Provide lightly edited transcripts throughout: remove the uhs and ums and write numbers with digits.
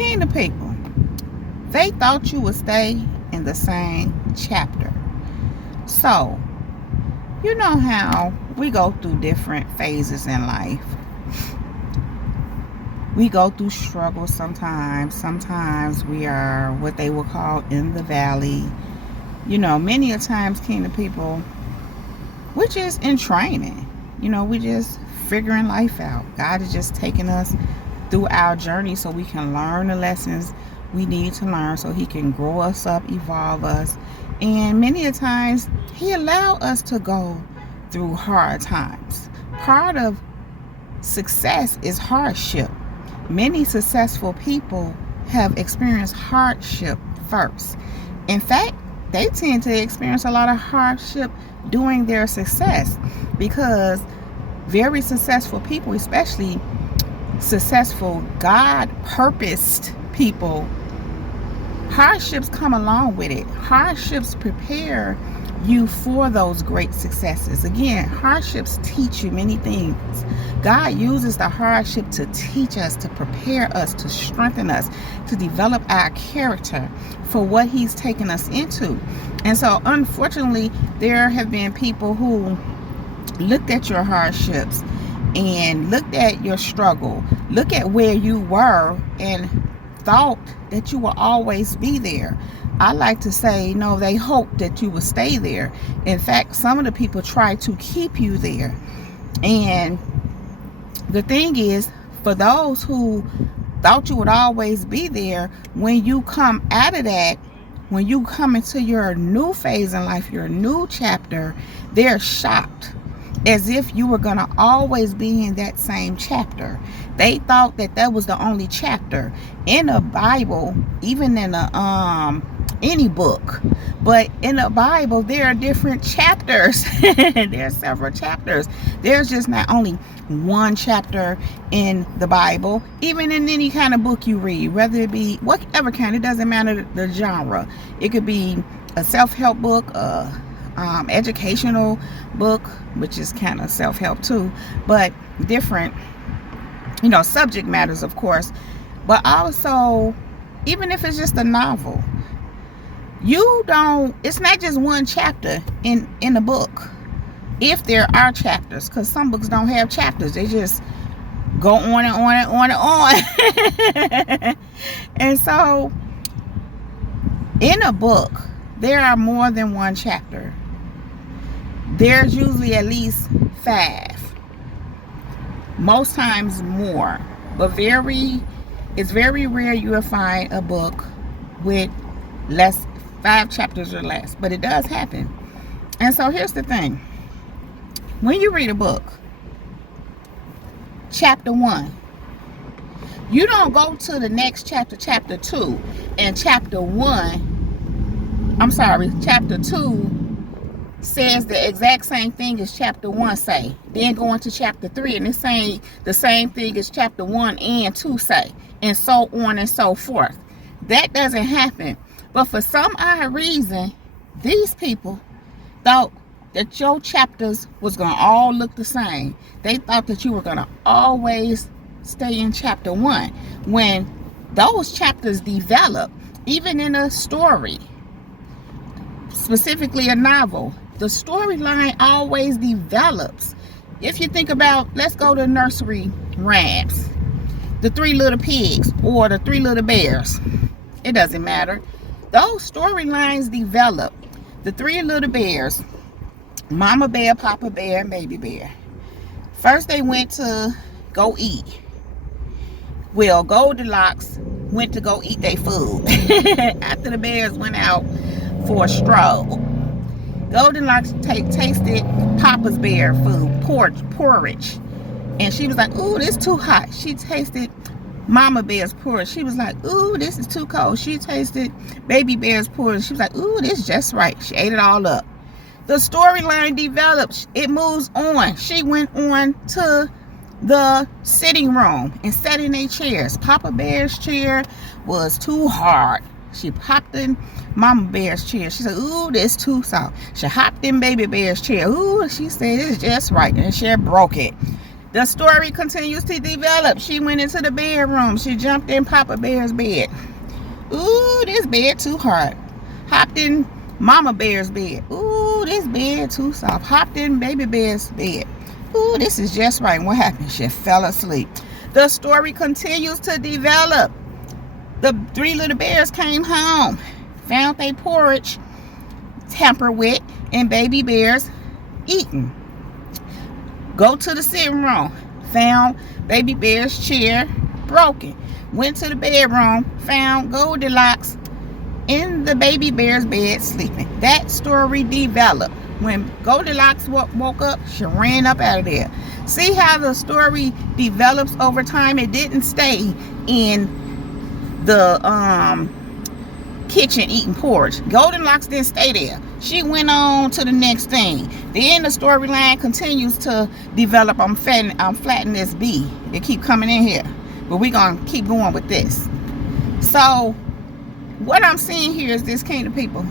Kingdom people, they thought you would stay in the same chapter. So, you know how we go through different phases in life. We go through struggles sometimes. Sometimes we are what they would call in the valley. You know, many a times, Kingdom people, we're just in training. You know, we just figuring life out. God is just taking us through our journey so we can learn the lessons we need to learn, so he can grow us up, evolve us. And many a times he allowed us to go through hard times. Part of success is hardship. Many successful people have experienced hardship first. In fact, they tend to experience a lot of hardship during their success, because very successful people, especially successful God-purposed people, hardships come along with it. Hardships prepare you for those great successes. Again, hardships teach you many things. God uses the hardship to teach us, to prepare us, to strengthen us, to develop our character for what he's taken us into. And so, unfortunately, there have been people who looked at your hardships and looked at your struggle, look at where you were, and thought that you will always be there. I like to say, no, they hoped that you would stay there. In fact, some of the people try to keep you there. And the thing is, for those who thought you would always be there, when you come out of that, when you come into your new phase in life, your new chapter, they're shocked, as if you were going to always be in that same chapter. They thought that that was the only chapter in the Bible, even in any book. But in the Bible, there are different chapters. There are several chapters. There's just not only one chapter in the Bible. Even in any kind of book you read, whether it be whatever kind, it doesn't matter the genre. It could be a self-help book, educational book, which is kind of self-help too, but different, subject matters, of course. But also, even if it's just a novel, it's not just one chapter in a book. If there are chapters, because some books don't have chapters, they just go on and on and on and on. And so, in a book, there are more than one chapter. There's usually at least 5. Most times more. But it's very rare you will find a book with 5 chapters or less. But it does happen. And so here's the thing. When you read a book, chapter 1, you don't go to the next chapter, chapter 2, and chapter 2 says the exact same thing as chapter 1 say. Then go into chapter 3 and it's saying the same thing as chapter 1 and 2 say. And so on and so forth. That doesn't happen. But for some odd reason, these people thought that your chapters was going to all look the same. They thought that you were going to always stay in chapter 1. When those chapters develop, even in a story, specifically a novel, the storyline always develops. If you think about, let's go to nursery rhymes, the 3 little pigs or the 3 little bears, it doesn't matter. Those storylines develop. The 3 little bears, Mama Bear, Papa Bear, and Baby Bear. First they went to go eat. Well, Goldilocks went to go eat their food. After the bears went out for a stroll, Goldilocks tasted Papa's bear food, porridge. And she was like, ooh, this is too hot. She tasted Mama Bear's porridge. She was like, ooh, this is too cold. She tasted Baby Bear's porridge. She was like, ooh, this is just right. She ate it all up. The storyline develops. It moves on. She went on to the sitting room and sat in their chairs. Papa Bear's chair was too hard. She popped in Mama Bear's chair. She said, ooh, this too soft. She hopped in Baby Bear's chair. Ooh, she said, it's just right. And she broke it. The story continues to develop. She went into the bedroom. She jumped in Papa Bear's bed. Ooh, this bed too hard. Hopped in Mama Bear's bed. Ooh, this bed too soft. Hopped in Baby Bear's bed. Ooh, this is just right. What happened? She fell asleep. The story continues to develop. The 3 little bears came home, found their porridge tampered with, and Baby Bear's eaten. Go to the sitting room, found Baby Bear's chair broken. Went to the bedroom, found Goldilocks in the Baby Bear's bed sleeping. That story developed. When Goldilocks woke up, she ran up out of there. See how the story develops over time? It didn't stay in the kitchen eating porridge. Goldilocks didn't stay there. She went on to the next thing. Then the storyline continues to develop. I'm flattening this B. It keep coming in here. But we're going to keep going with this. So, what I'm seeing here is this, Kingdom people.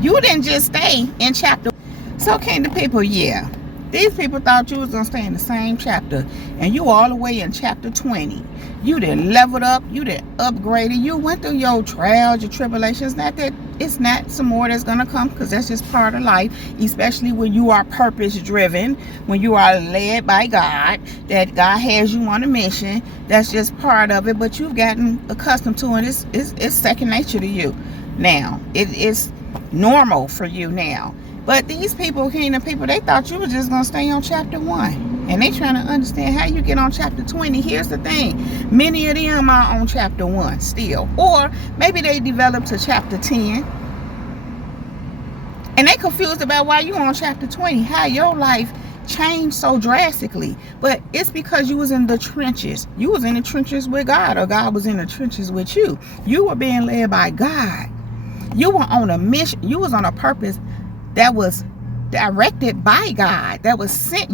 You didn't just stay in chapter. So, Kingdom people, yeah. These people thought you was going to stay in the same chapter. And you all the way in chapter 20. You done leveled up. You done upgraded. You went through your trials, your tribulations. Not that it's not some more that's going to come, because that's just part of life. Especially when you are purpose driven. When you are led by God. That God has you on a mission. That's just part of it. But you've gotten accustomed to it. It's second nature to you now. It's normal for you now. But these people, Kingdom people, they thought you were just going to stay on chapter 1. And they trying to understand how you get on chapter 20. Here's the thing. Many of them are on chapter 1 still. Or maybe they developed to chapter 10. And they confused about why you on chapter 20. How your life changed so drastically. But it's because you was in the trenches. You was in the trenches with God. Or God was in the trenches with you. You were being led by God. You were on a mission. You was on a purpose that was directed by God, that was sent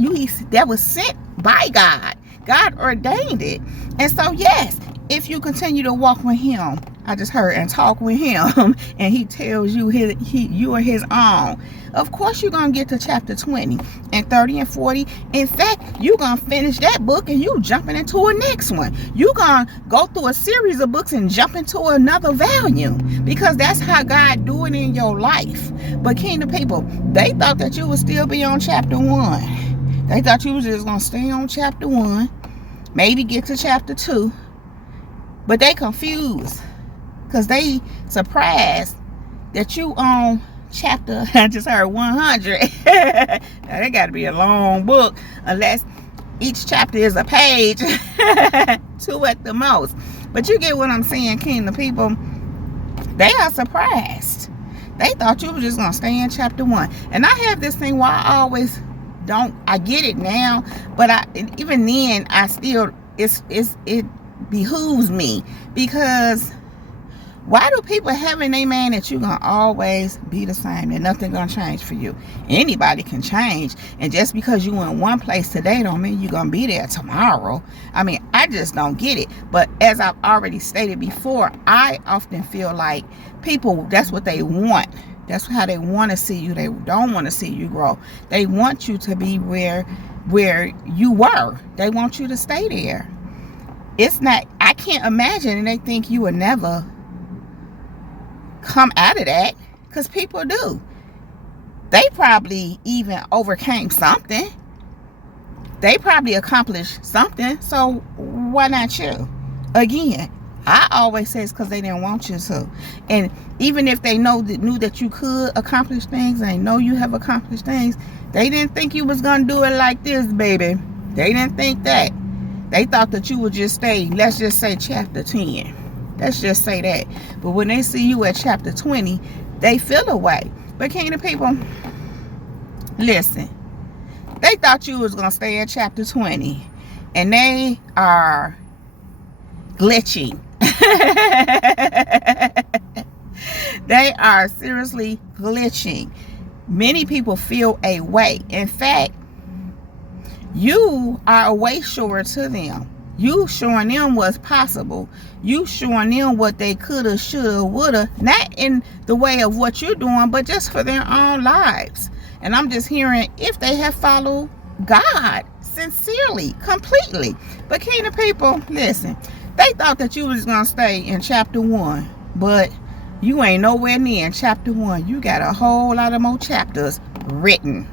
by God. God ordained it. And so, yes, if you continue to walk with him, I just heard, and talk with him, and he tells you you are his own, of course you're going to get to chapter 20 and 30 and 40. In fact, you're going to finish that book and you jumping into a next one. You're going to go through a series of books and jump into another volume, because that's how God do it in your life. But Kingdom people, they thought that you would still be on chapter 1. They thought you was just going to stay on chapter 1, maybe get to chapter 2. But they confused, because they surprised that you on chapter, I just heard 100. Now, that got to be a long book, unless each chapter is a page, 2 at the most. But you get what I'm saying, Kingdom people. They are surprised. They thought you were just going to stay in chapter 1. And I have this thing where I always don't, I get it now, but even then, I still, it behooves me, because why do people have in their mind that you're going to always be the same and nothing going to change for you? Anybody can change. And just because you in one place today don't mean you're going to be there tomorrow. I mean, I just don't get it. But as I've already stated before, I often feel like people, that's what they want. That's how they want to see you. They don't want to see you grow. They want you to be where you were. They want you to stay there. It's not, I can't imagine, and they think you would never come out of that, because people do. They probably even overcame something. They probably accomplished something. So why not you? Again, I always say it's because they didn't want you to. And even if they knew that you could accomplish things, they know you have accomplished things, they didn't think you was gonna do it like this, baby. They didn't think that. They thought that you would just stay, let's just say chapter 10. Let's just say that. But when they see you at chapter 20, they feel away. But Kingdom people, listen. They thought you was going to stay at chapter 20. And they are glitching. They are seriously glitching. Many people feel a way. In fact, you are a way shower to them. You showing them what's possible. You showing them what they coulda, shoulda, woulda. Not in the way of what you're doing, but just for their own lives. And I'm just hearing, if they have followed God sincerely, completely. But kingdom people, listen, they thought that you was going to stay in chapter 1, but you ain't nowhere near in chapter 1. You got a whole lot of more chapters written.